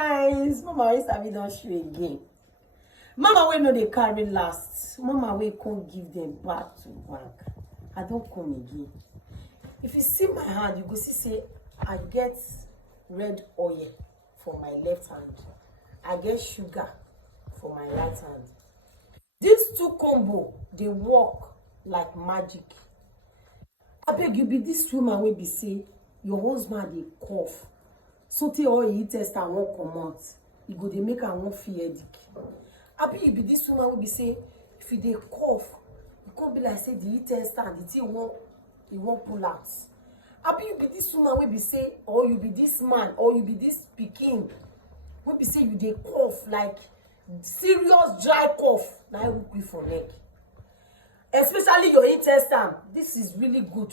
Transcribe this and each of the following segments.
guys, Mama wey sabi don show again. Mama wey no dey carry last. Mama wey can't give them back to back. I don't come again. If you see my hand, you go see say I get red oil for my left hand. I get sugar for my right hand. These two combo, they work like magic. I beg you, be this woman wey be say your husband dey cough. Something all you test and won't come out. You go they make and won't feel headache. I beg you, be this woman wey be say if you dey cough, you can't be like say the test and the thing won't pull out. I beg you, be this woman wey be say, or you be this man, or you be this pikin wey be say you dey cough like serious dry cough. Now I will quit for neck. Especially your intestine. This is really good.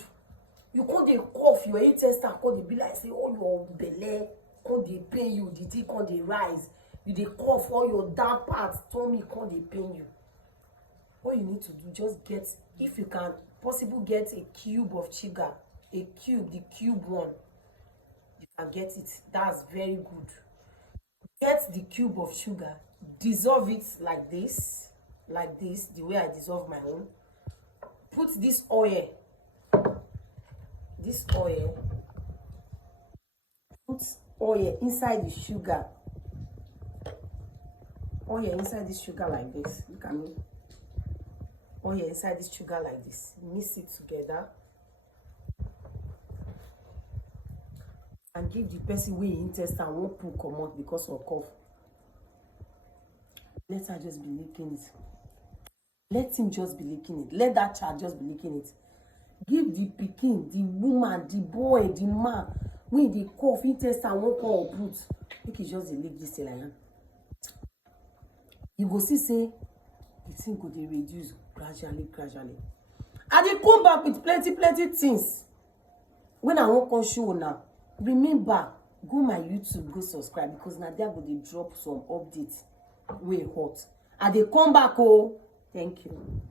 You can't dey cough, your intestine can't dey be like say all your belly can't dey pain you, the thing can't dey rise. You dey cough, all your down parts, tummy can't dey pain you. What you need to do, just get, if you can possibly get a cube of sugar, a cube, the cube one, you can get it. That's very good. Get the cube of sugar, dissolve it like this, the way I dissolve my own. Put this oil, put oil inside the sugar. Oil inside this sugar like this. Look at me. Oil inside this sugar like this. Mix it together. And give the person wey intestine won't pull come out because of cough. Let her just be licking it. Let him just be licking it. Let that child just be licking it. Give the pikin, the woman, the boy, the man, when they cough, intestine won't come or put. Make it just lick this like that. You go see say the thing could reduce gradually. And they come back with plenty things. When I won't come show now, remember, go my YouTube, go subscribe, because now there go they drop some updates way hot. And they come back, oh, thank you.